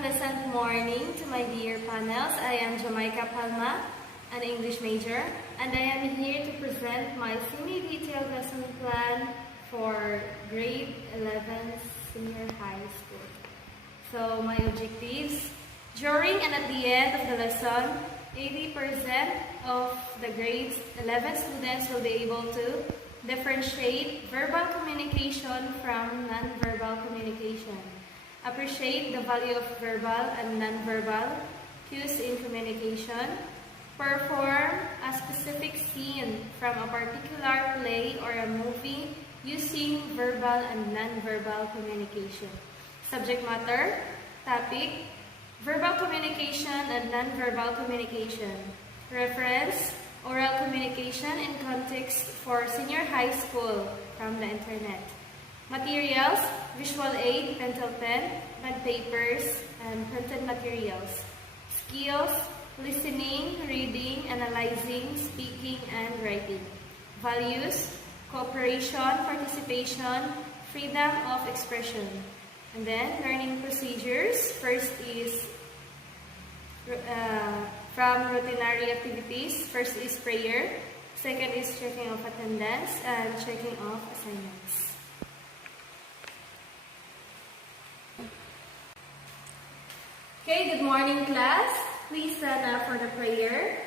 pleasant morning to my dear panels. I am Jamaica Palma, an English major, and I am here to present my semi-detailed lesson plan for grade 11 senior high school. So my objectives: during and at the end of the lesson, 80% of the grade 11 students will be able to differentiate verbal communication from non-verbal communication, appreciate the value of verbal and non-verbal cues in communication, perform a specific scene from a particular play or a movie using verbal and non-verbal communication. Subject matter, topic, verbal communication and non-verbal communication. Reference, oral communication in context for senior high school from the internet. Materials, visual aid, pencil pen, pen papers, and printed materials. Skills, listening, reading, analyzing, speaking, and writing. Values, cooperation, participation, freedom of expression. And then, learning procedures. First is from routinary activities. First is prayer. Second is checking of attendance and checking of assignments. Okay, good morning class. Please stand up for the prayer.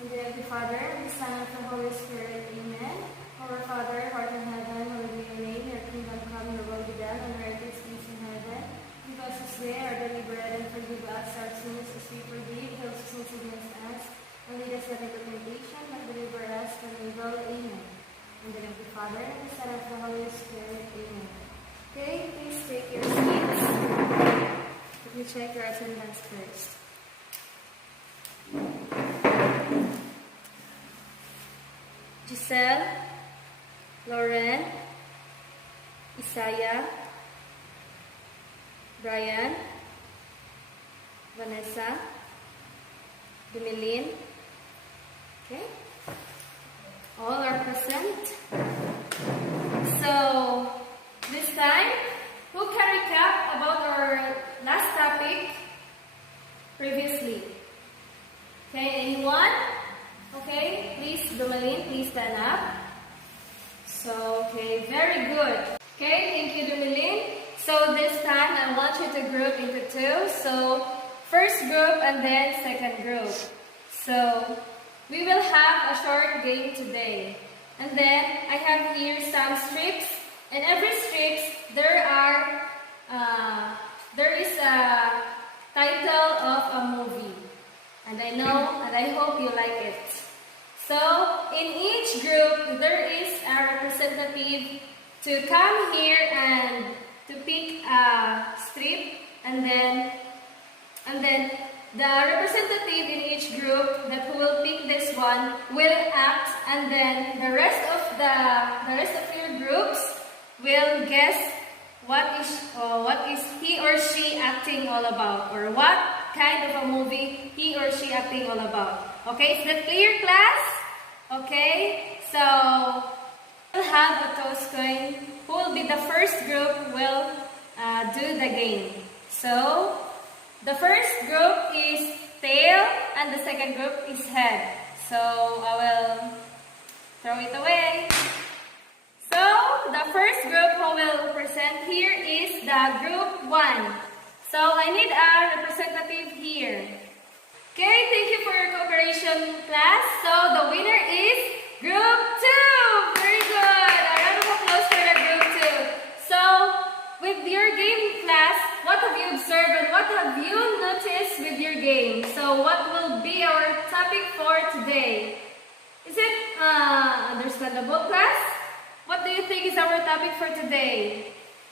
In the name of the Father, and the Son, and of the Holy Spirit. Amen. Our Father, who art in heaven, hallowed be your name. Your kingdom come, your will be done, on earth as it is in heaven. Give us this day our daily bread, and forgive us our sins as we forgive those who sin against us. And lead us not into temptation, but deliver us from evil. Amen. In the name of the Father, and the Son, and of the Holy Spirit. Amen. Okay, please take your seats. Let me check your attendance first. Giselle, Lauren, Isaiah, Brian, Vanessa, Dumilin. Okay, all are present. So this time, who can recap about our last topic previously? Okay, anyone? Okay, please, Dumilin, please stand up. So, okay, very good. Okay, thank you, Dumilin. So this time, I want you to group into two. So, first group and then second group. So, we will have a short game today. And then, I have here some strips. In every strips, there is a title of a movie. And I know and I hope you like it. So, in each group, there is a representative to come here and to pick a strip, and then the representative in each group that who will pick this one will act, and then the rest of your groups will guess what is he or she acting all about, or what kind of a movie he or she acting all about. Okay, is that clear, class? Okay, so we'll have a toss coin. Who will be the first group will do the game. So the first group is tail and the second group is head. So I will throw it away. So the first group who will present here is the group 1. So I need a representative here. Okay, thank you for your cooperation, class. So the winner is group 2. Very good. A round of applause for the group 2. So with your game, class, what have you observed and what have you noticed with your game? So what will be our topic for today? Is it understandable, class? What do you think is our topic for today?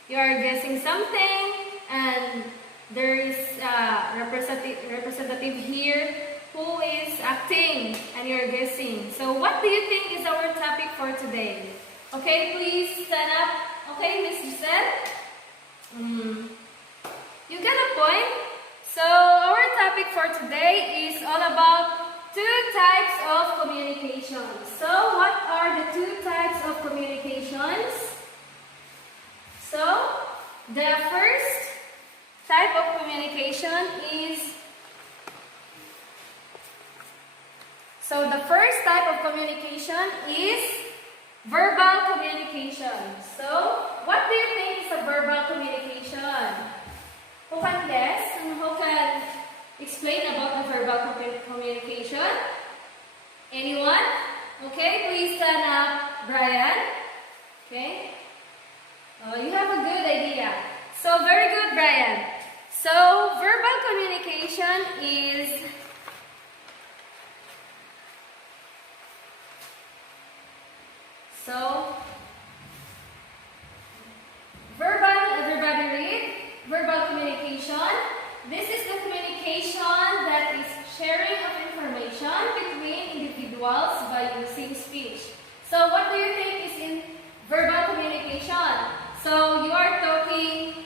You are guessing something, and there is a representative here who is acting, and you're guessing. So what do you think is our topic for today? Okay, please stand up. Okay, Miss Giselle? You get a point. So our topic for today is all about two types of communication. So what are the two types of communications? So the first type of communication is, so the first type of communication is verbal communication. So, what do you think is a verbal communication? Who can guess and who can explain about the verbal communication? Anyone? Okay, please stand up, Brian. Okay. Oh, you have a good idea. So, very good, Brian. So, verbal communication is verbal, everybody read. Verbal communication. This is the communication that is sharing of information between individuals by using speech. So, what do you think is in verbal communication? So, you are talking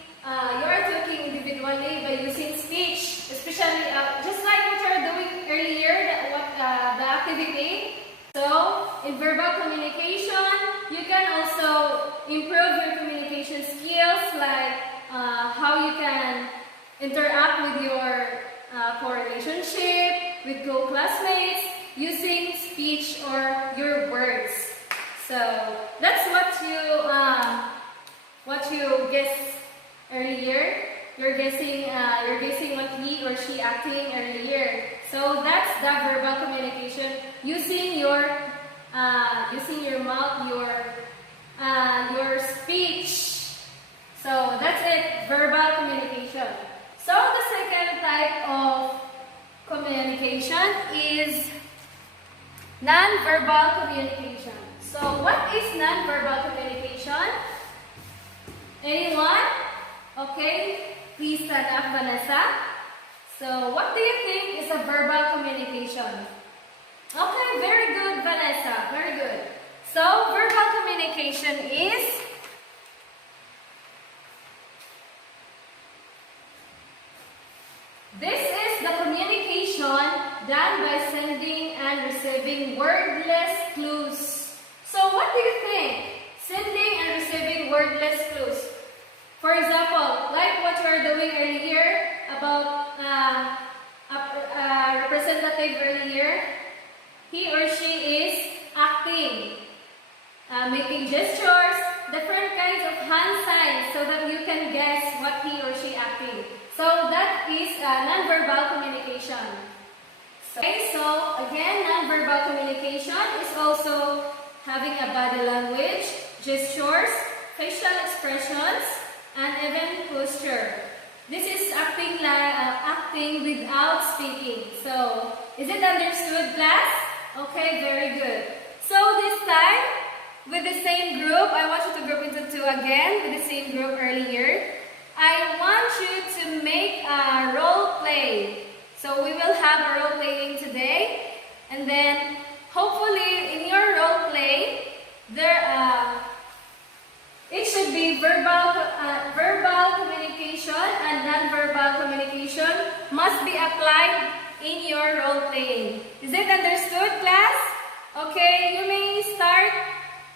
individually by using speech, especially just like what you are doing earlier, the activity. So, in verbal communication, you can also improve your communication skills, like how you can interact with your co-relationship, with co-classmates, using speech or your words. So, that's what you guessed earlier. You're guessing what he or she acting earlier. So that's the verbal communication using your mouth, your speech. So that's it, verbal communication. So the second type of communication is non-verbal communication. So what is non-verbal communication? Anyone? Okay, please stand up, Vanessa. So, what do you think is a verbal communication? Okay, very good, Vanessa. Very good. So, verbal communication is this is the communication done by sending and receiving wordless clues. So, what do you think? Sending and receiving wordless clues. For example, like what you are doing earlier about a representative earlier, he or she is acting, making gestures, different kinds of hand signs so that you can guess what he or she acting. So that is non-verbal communication. Okay, so again, non-verbal communication is also having a body language, gestures, facial expressions, and even posture. This is acting without speaking. So, is it understood, class? Okay, very good. So this time, with the same group, I want you to group into two again, with the same group earlier. I want you to make a role play. So we will have a role playing today, and then hopefully in your role play, it should be verbal communication and non-verbal communication must be applied in your role playing. Is it understood, class? Okay, you may start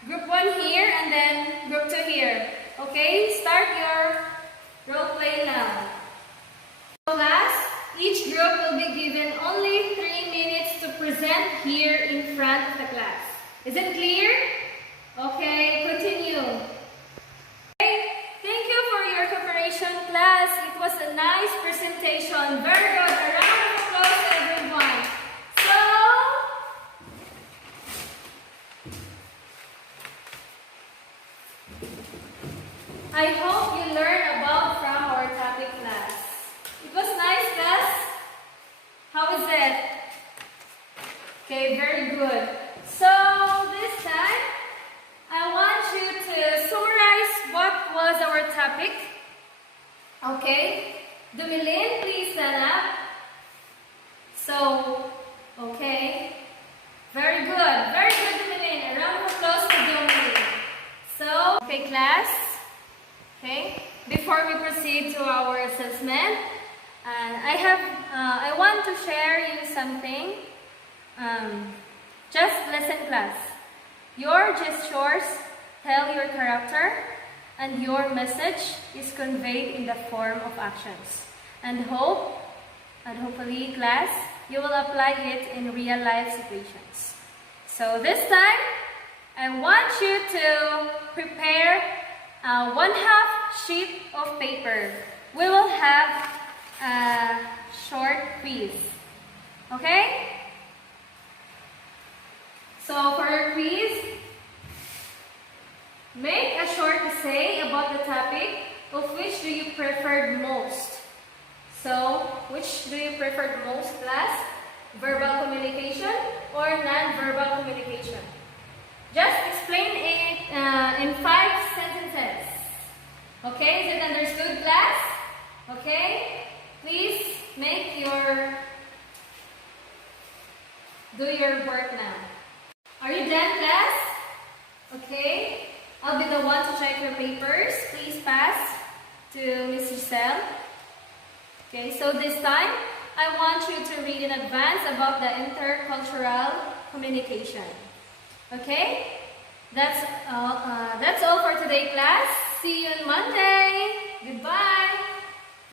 group 1 here and then group 2 here. Okay, start your role play now. Class, each group will be given only 3 minutes to present here in front of the class. Is it clear? Okay, continue. Thank you for your cooperation, class. It was a nice presentation. Very good. A round of applause, everyone. So, I hope you learned about from our topic, class. It was nice, class. How is it? Okay, very good. So, this time, I want you to summarize what was our topic. Okay. Dumilin, please stand up. So, okay. Very good. Very good, Dumilin. A round of applause to Dumilin. So, okay, class. Okay. Before we proceed to our assessment, I want to share you something. Just listen, class. Your gestures tell your character, and your message is conveyed in the form of actions. and hopefully class, you will apply it in real life situations. So this time, I want you to prepare a 1/2 sheet of paper. We will have a short quiz. Okay? So for our quiz, make a short essay about the topic of which do you prefer most. So, which do you prefer most, class? Verbal communication or non-verbal communication? Just explain it in 5 sentences. Okay, is it understood, class? Okay, please do your work now. Are you done, class? Okay, I'll be the one to check your papers. Please pass to Miss Giselle. Okay, so this time, I want you to read in advance about the intercultural communication. Okay? That's all for today, class. See you on Monday. Goodbye.